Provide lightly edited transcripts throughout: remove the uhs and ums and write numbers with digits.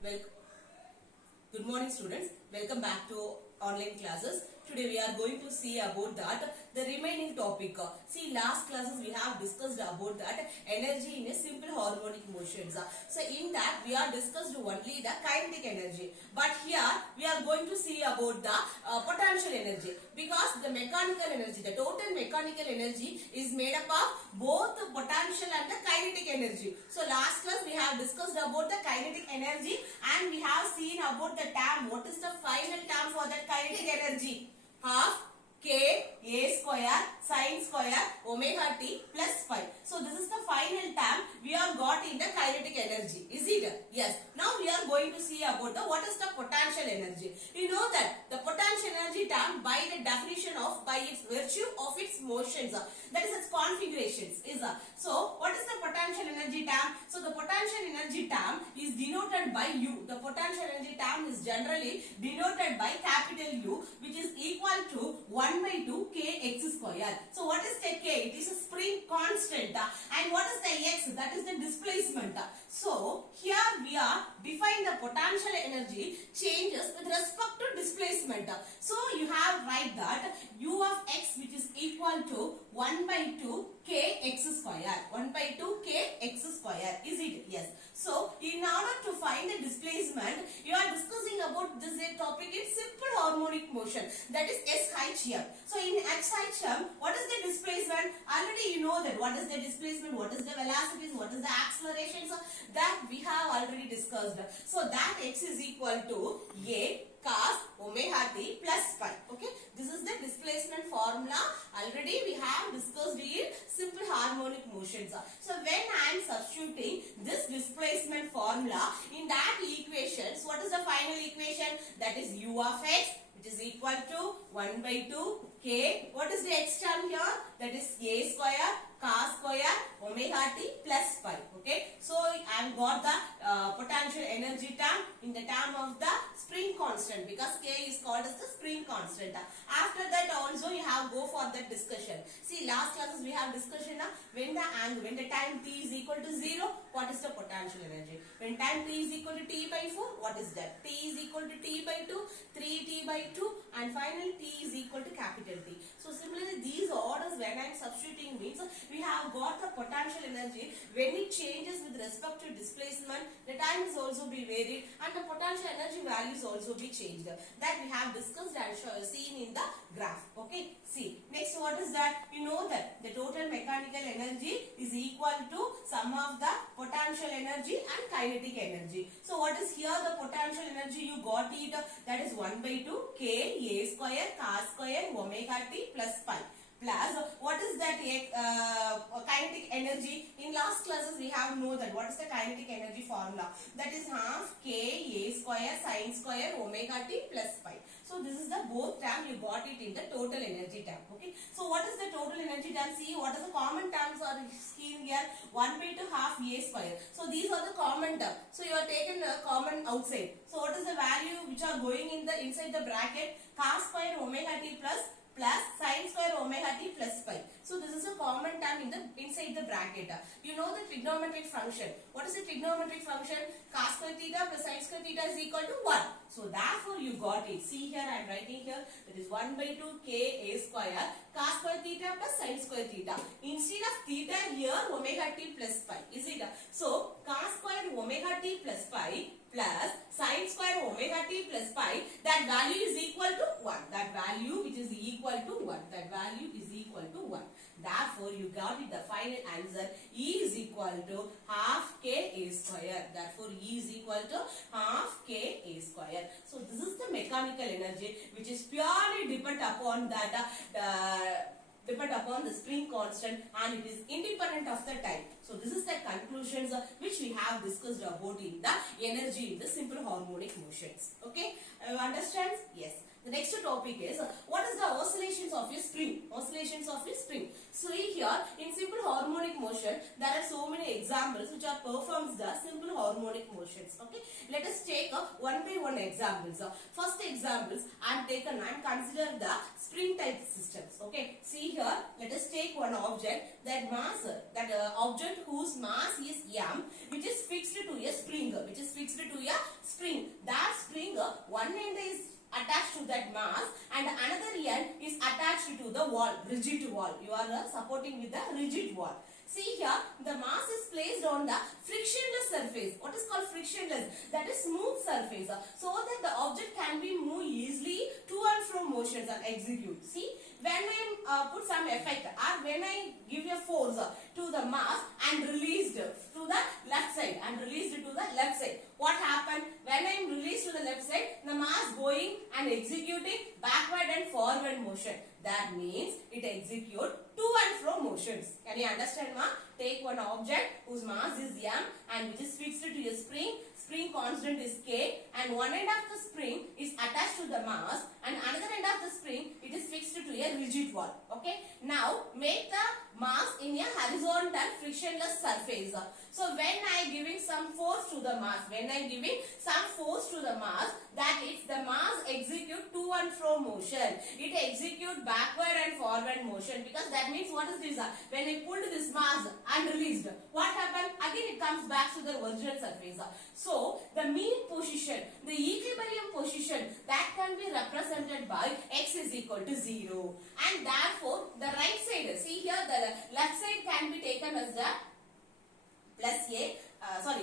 Well, good morning students. Welcome back to online classes. Today we are going to see about that the remaining topic. See, last classes we have discussed about that energy in a simple harmonic motions. So in that we are discussed only the kinetic energy. But here we are going to see about the potential energy, because the mechanical energy, the total mechanical energy is made up of both the potential and the kinetic energy. So last class we have discussed about the kinetic energy and we have seen about the term. What is the final term for that kinetic energy? Half k a square sin square omega t plus phi. So this is the final term we have got in the kinetic energy. Is it? Yes. Now we are going to see about the what is the potential energy. You know that the potential energy term by the definition of by its virtue of its motions, that is its configurations is. So what is the potential energy term? So the potential energy term is denoted by U. The potential energy term is generally denoted by capital U, which is equal to 1 by 2 kx square. So what is the k? It is a spring constant. And what is the x? That is the displacement. So here we are define the potential energy changes with respect to displacement. So you have write that u of x, which is equal to 1 by 2 kx square. 1 by 2 kx square. Is it? Yes. So in order to find the displacement, you are discussing about this topic in simple harmonic motion, that is SHM. So in SHM, what is the displacement? Already you know that what is the displacement, what is the velocities, what is the acceleration. So that we have already discussed. So that x is equal to a cos omega t plus phi. Okay, this is the displacement formula. Already we have discussed in simple harmonic motions. So when I am substituting this displacement formula in that equations, what is the final equation? That is u of x, which is equal to 1 by 2 k. What is the x term here? That is a square cos square omega t plus phi. Okay, so I have got the potential energy term in the term of the spring constant, because k is called as the spring constant. After that also you have go for that discussion. See, last classes we have discussion when the time t is equal to 0, what is the potential energy? When time t is equal to t by 4, what is that? T is equal to t by 2, 3t by 2, and finally t is equal to capital T. So similarly these orders when I am substituting means we have got the potential energy when it changes with respect to displacement, the time is also be varied and the potential energy values also be changed. That we have discussed and seen in the graph. Okay, see, next what is that? You know that the total mechanical energy is equal to sum of the potential energy and kinetic energy. So what is here the potential energy? You got it, that is 1 by 2 k a square cos square omega t plus phi. Plus, what is that kinetic energy? In last classes we have know that what is the kinetic energy formula? That is half k a square sin square omega t plus phi. So this is the both term you got it in the total energy term. Okay. So what is the total energy term? See, what is the common terms are seen here? 1 by 2 half a square. So these are the common term. So you are taken common outside. So what is the value which are going in the inside the bracket? Cos square omega t plus sin square omega t plus phi. So this is a common term in the inside the bracket. You know the trigonometric function. What is the trigonometric function? Cos square theta plus sin square theta is equal to 1. So therefore you got it. See here I am writing here, that is 1 by 2 k a square cos square theta plus sin square theta. Instead of theta here omega t plus phi. Is it? So cos square omega t plus phi plus sin square omega t plus pi, that value is equal to 1. That value which is equal to 1. That value is equal to 1. Therefore, you got it, the final answer E is equal to half k a square. Therefore, E is equal to half k a square. So, this is the mechanical energy which is purely depend upon that depend upon the spring constant and it is independent of the time. So this is the conclusions which we have discussed about in the energy in the simple harmonic motions. Okay, understand? Yes. The next topic is what is the oscillations of a spring? Oscillations of a spring. So here in simple harmonic motion there are so many examples which are performs the simple harmonic motions. Okay, let us take one by one examples. First examples I am taken and consider the spring type systems. Okay, see here let us take one object that mass object whose mass is m, which is fixed to a spring, one end is attached to that mass and another end is attached to the wall, rigid wall. You are supporting with the rigid wall. See here, the mass is placed on the frictionless surface. What is called frictionless? That is smooth surface. So that the object can be moved easily to and from motions and execute. See, when I put some effect or when I give a force to the mass and released to the left side and released to the left side, what happened? When I am released to the left side, the mass going and executing backward and forward motion. That means it executes to and fro motions. Can you understand, ma? Take one object whose mass is m and which is fixed to a spring. Spring constant is k and one end of the spring is attached to the mass and another end of the spring it is fixed to a rigid wall. Okay. Now make the mass in a horizontal frictionless surface. So when I giving some force to the mass, that is the mass execute to and fro motion. It execute backward and forward motion because that means what is this? When I pulled this mass and released, what happened? Again it comes back to the original surface. So the mean position, the equilibrium position that can be represented by x is equal to 0. And therefore the right side, see here the left side can be taken as the plus a,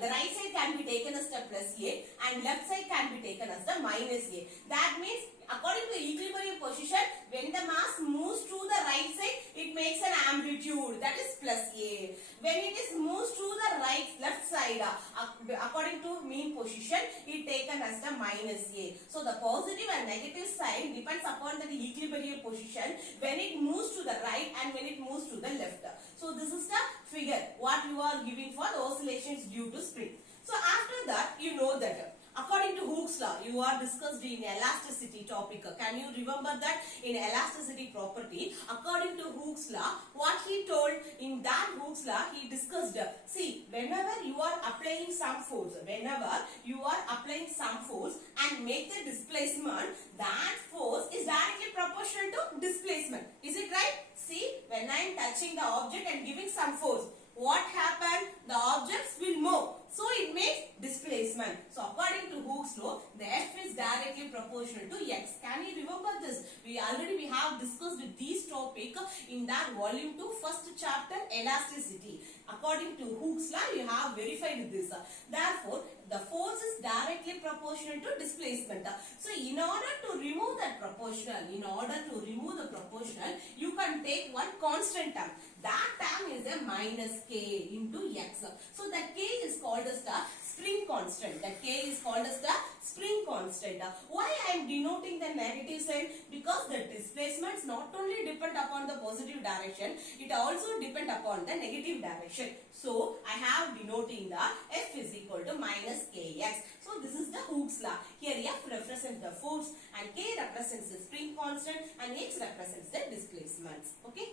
the right side can be taken as the plus a and left side can be taken as the minus a. That means according to equilibrium position, when the mass moves to the right side, it makes an amplitude, that is plus a. When it is moves to the left side, according to mean position, it taken as the minus a. So the positive and negative sign depends upon the equilibrium position when it moves to the right and when it moves to the left. So this is the figure what you are giving for the oscillations due to spring. So after that, you know that according to Hooke's law, you are discussed in elasticity topic. Can you remember that in elasticity property, according to Hooke's law, what he told in that Hooke's law, he discussed, see, whenever you are applying some force and make the displacement, that force is directly proportional to displacement. Is it right? See, when I am touching the object and giving some force, what happened? The objects will move. So it makes displacement. So according to Hooke's law, the F is directly proportional to X. Can you remember this? We have discussed this topic in that volume 2 first chapter, elasticity. According to Hooke's law, you have verified this. Therefore, the force is directly proportional to displacement. So in order to remove that proportional, you can take one constant term. That term is a minus k into x. So the k is called as the spring constant. Why I am denoting the negative sign? Because the displacements not only depend upon the positive direction, it also depend upon the negative direction. So I have denoting the F is equal to minus kx. So this is the Hooke's law. Here F represents the force and k represents the spring constant and x represents the displacements. Okay.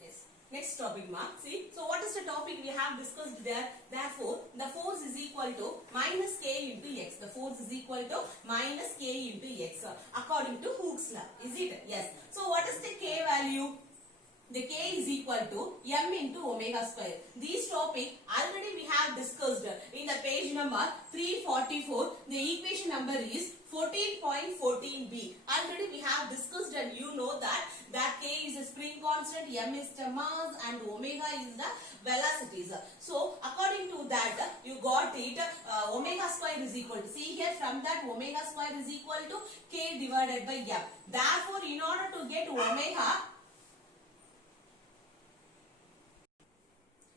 Yes. Next topic, mark. See, so what is the topic we have discussed there? Therefore, the force is equal to minus k into x. The force is equal to minus k into x according to Hooke's law. Is it? Yes. So what is the k value? The k is equal to m into omega square. This topic already we have discussed in the page number 344. The equation number is 14.14b. Already we have discussed and you know that k is a spring constant, m is the mass and omega is the velocities. So according to that you got it, omega square is equal to, see here from that omega square is equal to k divided by m. Therefore in order to get omega,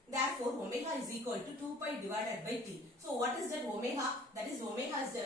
therefore omega is equal to 2 pi divided by t. So what is that omega? That is omega is the,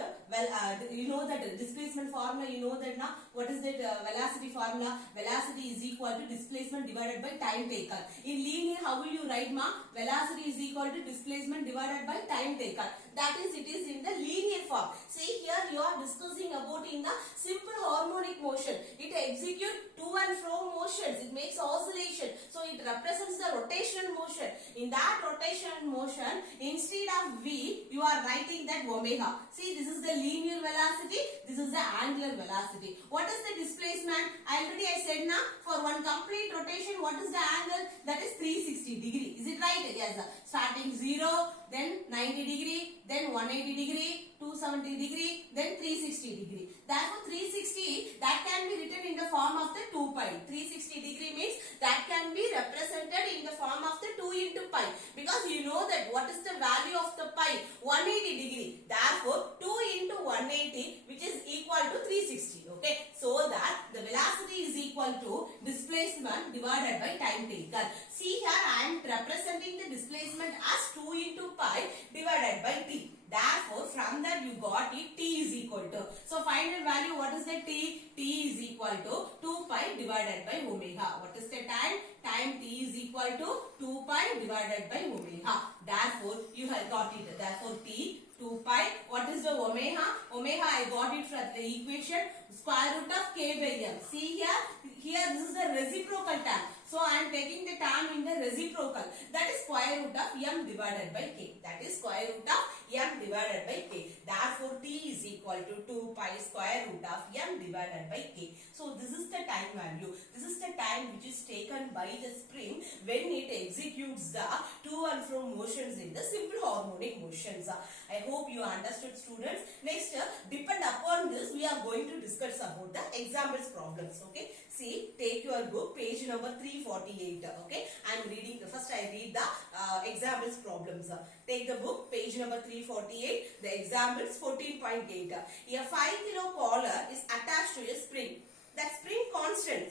you know that displacement formula, you know that now. What is that velocity formula? Velocity is equal to displacement divided by time taken. In linear, how will you write, ma? Velocity is equal to displacement divided by time taken. That is, it is in the linear form. See here you are discussing about in the simple harmonic motion. It executes to and fro motions. It makes oscillation. So it represents the rotational motion. In that rotation motion, instead of v, you are writing that omega. See, this is the linear velocity, this is the angular velocity. What is the displacement? Already I said now, for one complete rotation, what is the angle? That is 360 degree. Is it right? Yes. Starting 0, then 90 degree, then 180 degree, 270 degree, then 360 degree. Therefore, 360 that can be written in the form of the 2 pi. 360 degree means that can be represented in the form of the 2 into pi. Because you know that what is the value of the pi? 180 degree. Therefore, 2 into 180 which is equal to 360. Okay. So that the velocity is equal to displacement divided by time taken. See here I am representing the displacement as 2 into pi divided by t. Therefore, from that you got it, t is equal to. So, final value, what is the t? T is equal to 2 pi divided by omega. What is the time? Time t is equal to 2 pi divided by omega. Therefore, you have got it. Therefore, t 2 pi. What is the omega? Omega, I got it from the equation square root of k by m. See here this is the reciprocal term. So, I am taking the term in the reciprocal. That is square root of m divided by k. That is square root of m divided by k. Therefore, t is equal to 2 pi square root of m divided by k. So, this is the time value. This is the time which is taken by the spring when it executes the to and from motions in the simple harmonic motions. I hope you understood, students. Next, depend upon this, we are going to discuss about the examples problems. Okay. See, take your book, page number 348. Okay. I am reading. First, I read the examples problems. Take the book, page number 348. The examples 14.8. A 5 kilo collar is attached to a spring. That spring constant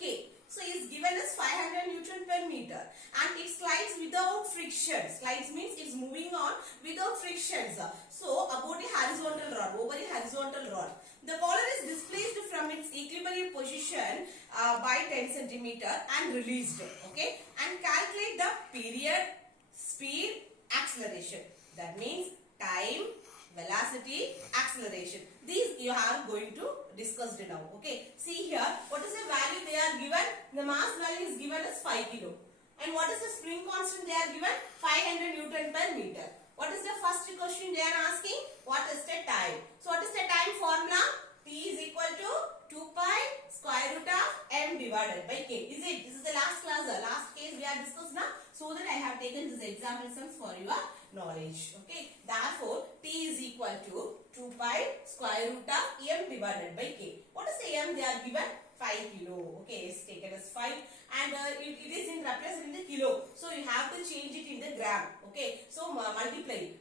K. So, is given as 500 Newton per meter and it slides without friction. Slides means it's moving on without frictions. So, about a horizontal rod, over a horizontal rod. The collar is displaced from its equilibrium position by 10 centimeter and released. Okay, and calculate the period, speed, acceleration. That means time, velocity, acceleration. These you are going to discuss now. Okay. See here, what is the value they are given? The mass value is given as 5 kilo. And what is the spring constant they are given? 500 Newton per meter. What is the first question they are asking? What is the time? So, what is the time formula? T is equal to 2 pi square root of m divided by k. Is it? This is the last class, the last case we are discussed now. So that I have taken this example sums for your knowledge. Okay. Therefore, T is equal to 2 pi square root of m divided by k. What is the m they are given? 5 kilo. Okay, it's taken as 5 and it is in represented in the kilo. So you have to change it in the gram. Okay, so multiply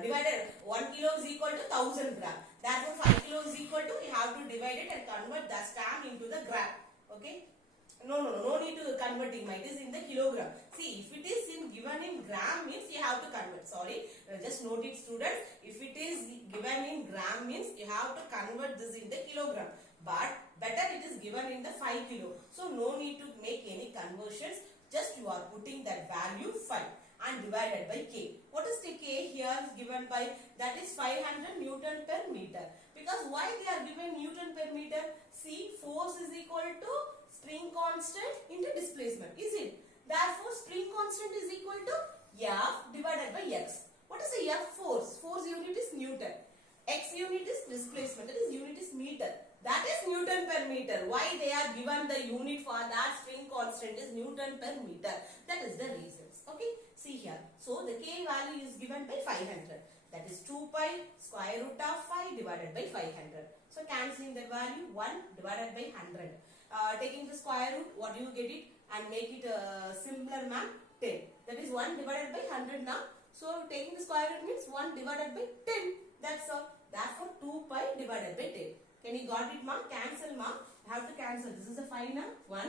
divided 1 kilo is equal to 1000 gram. Therefore 5 kilo is equal to, you have to divide it and convert the stamp into the gram. Okay. No need to converting. It is in the kilogram. See, if it is given in gram means you have to convert. Sorry, just note it, students. If it is given in gram means you have to convert this in the kilogram. But better it is given in the 5 kilo. So no need to make any conversions. Just you are putting that value 5 and divided by k. What is the k here is given by? That is 500 Newton per meter. Because why they are given Newton per meter? See, force is equal to spring constant into displacement. Is it? Therefore, spring constant is equal to F divided by x. What is the F force? Force unit is Newton. X unit is displacement. That is unit is meter. That is Newton per meter. Why they are given the unit for that spring constant is Newton per meter. That is the reasons. Okay. See here. So the k value is given by 500. That is 2 pi square root of 5 divided by 500. So cancelling the value 1 divided by 100. Taking the square root, what do you get it? And make it simpler, ma'am, 10. That is 1 divided by 100 now. So taking the square root means 1 divided by 10. That's all. Therefore 2 pi divided by 10. Can you got it, ma'am? Cancel, ma'am. Have to cancel. This is a 5 now. 1.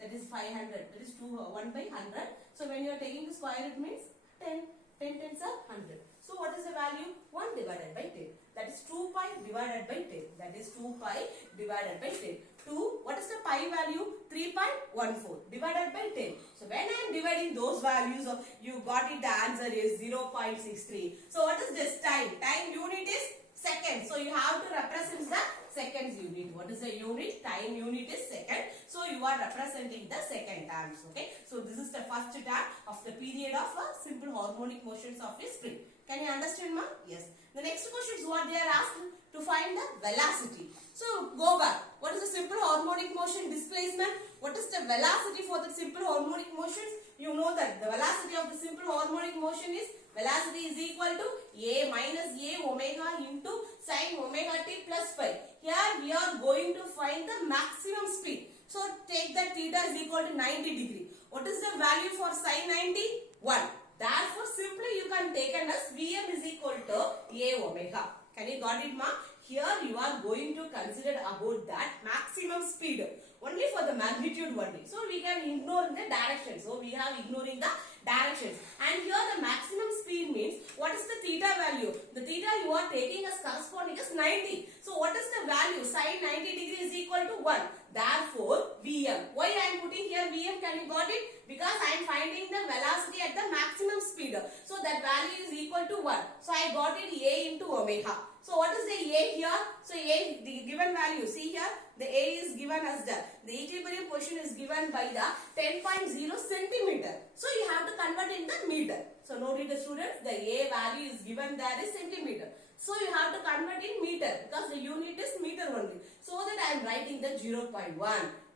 That is 500. That is 1 by 100. So when you are taking the square root means 10. 10 tens are 100. So what is the value? 1 divided by 10. That is 2 pi divided by 10. That is 2 pi divided by 10. 2, what is the pi value? 3.14 divided by 10. So when I am dividing those values, you got it, the answer is 0.63. So what is this time? Time unit is second. So you have to represent the seconds unit. What is the unit? Time unit is second. So you are representing the second times. Okay. So this is the first term of the period of simple harmonic motions of a spring. Can you understand, ma? Yes. The next question is what they are asked to find the velocity. So go back. What is the simple harmonic motion displacement? What is the velocity for the simple harmonic motions? You know that the velocity of the simple harmonic motion is velocity is equal to a minus a omega into sin omega t plus phi. Here we are going to find the maximum speed. So take that theta is equal to 90 degree. What is the value for sin 90? 1. Therefore simply you can take an as Vm is equal to a omega. Can you got it, ma? Here you are going to consider about that maximum speed only for the magnitude only. So we can ignore the direction. So we have ignoring the directions. And here the maximum speed means what is the theta value? The theta you are taking as corresponding as 90. So what is the value? Sin 90 degree is equal to 1. Therefore Vm. Why I am putting here Vm? Can you got it? Because I am finding the velocity at the maximum speed. So that value is equal to 1. So I got it a into omega. So what is the a here? So a, the given value, see here, the a is given as the equilibrium position is given by the 10.0 centimeter. So you have to convert in the meter. So note it, students, the a value is given there is centimeter. So you have to convert in meter because the unit is meter only. So that I am writing the 0.1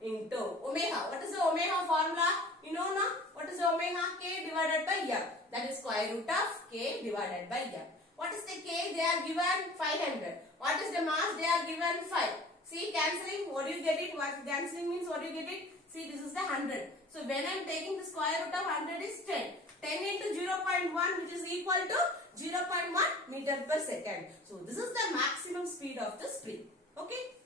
into omega. What is the omega formula? You know now? What is the omega? K divided by m. That is square root of k divided by m. What is the k? They are given 500. What is the mass? They are given 5. See, cancelling. What do you get it? What cancelling means? What do you get it? See, this is the 100. So when I am taking the square root of 100 is 10. 10 into 0.1 which is equal to 0.1 meter per second. So this is the maximum speed of the spring. Okay.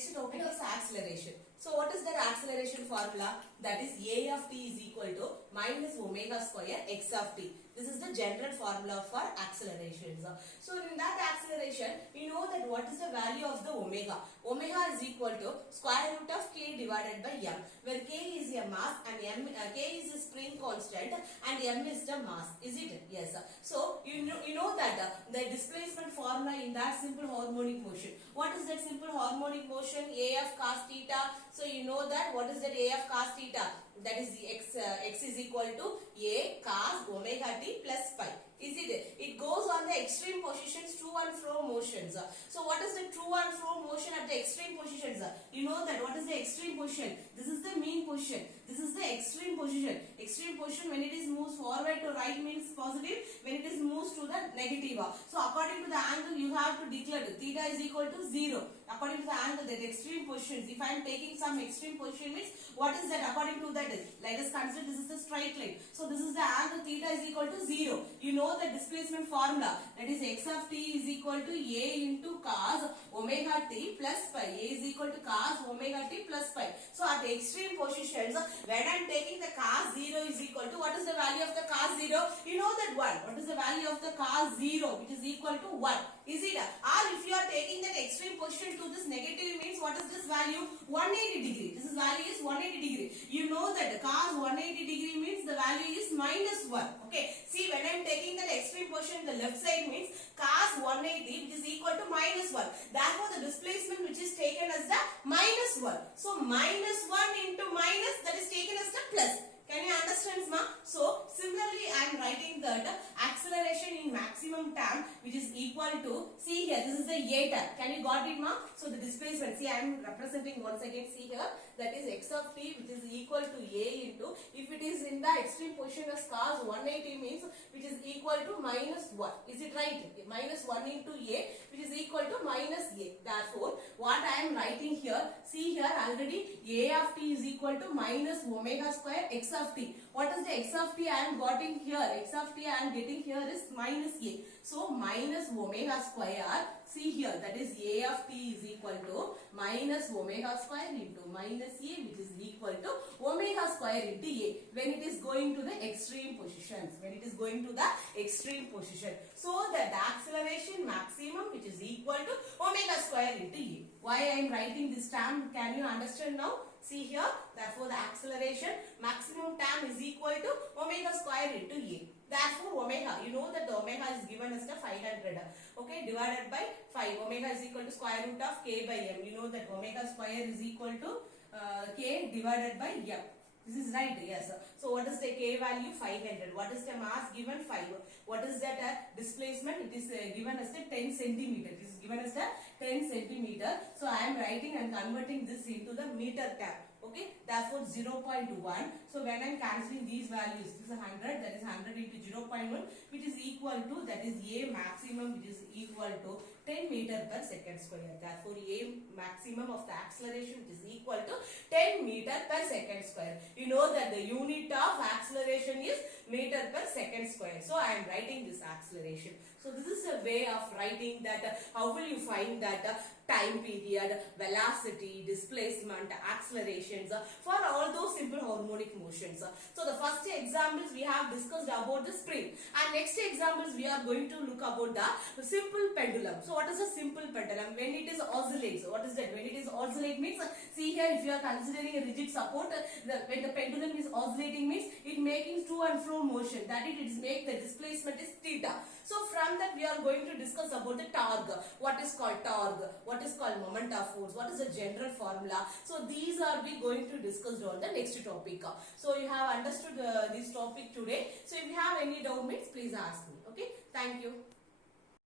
Next topic is acceleration. So what is that acceleration formula? That is a of t is equal to minus omega square x of t. This is the general formula for accelerations. So in that acceleration, we know that what is the value of the omega. Omega is equal to square root of k divided by m, where k is a mass and k is a spring constant and m is the mass. Is it? Yes. So you know that the displacement formula in that simple harmonic motion. What is that simple harmonic motion? A of cos theta. So you know that what is that A of cos theta? That is x is equal to a cos omega t plus pi. Is it? It goes on the extreme positions, to and fro motions. So what is the to and fro motion at the extreme positions? You know that what is the extreme position? This is the mean position. This is the extreme position. Extreme position when it is moves forward to right means positive. When it is moves to the negative. So according to the angle you have to declare theta is equal to 0. According to the angle, that extreme positions. If I am taking some extreme position means what is that? According to that, let us consider this is a straight line. So this is the angle theta is equal to 0. You know the displacement formula, that is x of t is equal to a into cos omega t plus pi. A is equal to cos omega t plus pi. So at the extreme positions, when I am taking the cos 0 is equal to, what is the value of the cos 0? You know that 1. What is the value of the cos 0 which is equal to 1? Is it? Or if you are taking that extreme position to this negative means what is this value? 180 degree. This is value is 180 degree. You know that cos 180 degree means the value is minus 1. Okay. See, when I am taking that extreme position, the left side means cos 180 which is equal to minus 1. Therefore, the displacement which is taken as the minus 1. So, minus 1 into minus, that is taken as the plus. Can you understand, ma? So, similarly, I am writing that acceleration in maximum time which is equal to, see here, this is the a term. Can you got it, ma? So, the displacement, see, I am representing once again, see here, that is x of t which is equal to a into, if it is in the extreme position as cos 180 means which is equal to minus 1. Is it right? Minus 1 into a which is equal to minus a. Therefore, what I am writing here, see here already a of t is equal to minus omega square x of t. What is the x of t I am getting here? X of t I am getting here is minus a. So, minus omega square, see here, that is a of t is equal to minus omega square into minus a which is equal to omega square into a when it is going to the extreme positions. When it is going to the extreme position. So, the acceleration maximum which is equal to omega square into a. Why I am writing this term? Can you understand now? See here, therefore the acceleration maximum time is equal to omega square into a. Therefore, omega, you know that the omega is given as the 500. Okay, divided by 5. Omega is equal to square root of k by m. You know that omega square is equal to k divided by m. This is right, yes. So what is the k value? 500. What is the mass given? 5. What is that displacement? It is given as the 10 centimeter. It is given as the 10 centimeter. So I am writing and converting this into the meter term. Okay, therefore 0.1. So when I am cancelling these values, this is 100, that is 100 into 0.1, which is equal to, that is A maximum, which is equal to 10 meter per second square. Therefore A maximum of the acceleration is equal to 10 meter per second square. You know that the unit of acceleration is meter per second square. So I am writing this acceleration. So this is a way of writing that how will you find that time period, velocity, displacement, accelerations for all those simple harmonic motions. So the first examples we have discussed about the spring, and next examples we are going to look about the simple pendulum. So what is a simple pendulum? When it is oscillates, what is that? When it is oscillate means, see here, if you are considering a rigid support, when the pendulum is oscillating means it making to and fro motion, that it is make the displacement is theta. So from that we are going to discuss about the torque. What is called torque? What is called moment of force? What is the general formula? So these are we going to discuss on the next topic. So you have understood this topic today. So if you have any doubt, please ask me. Okay. Thank you.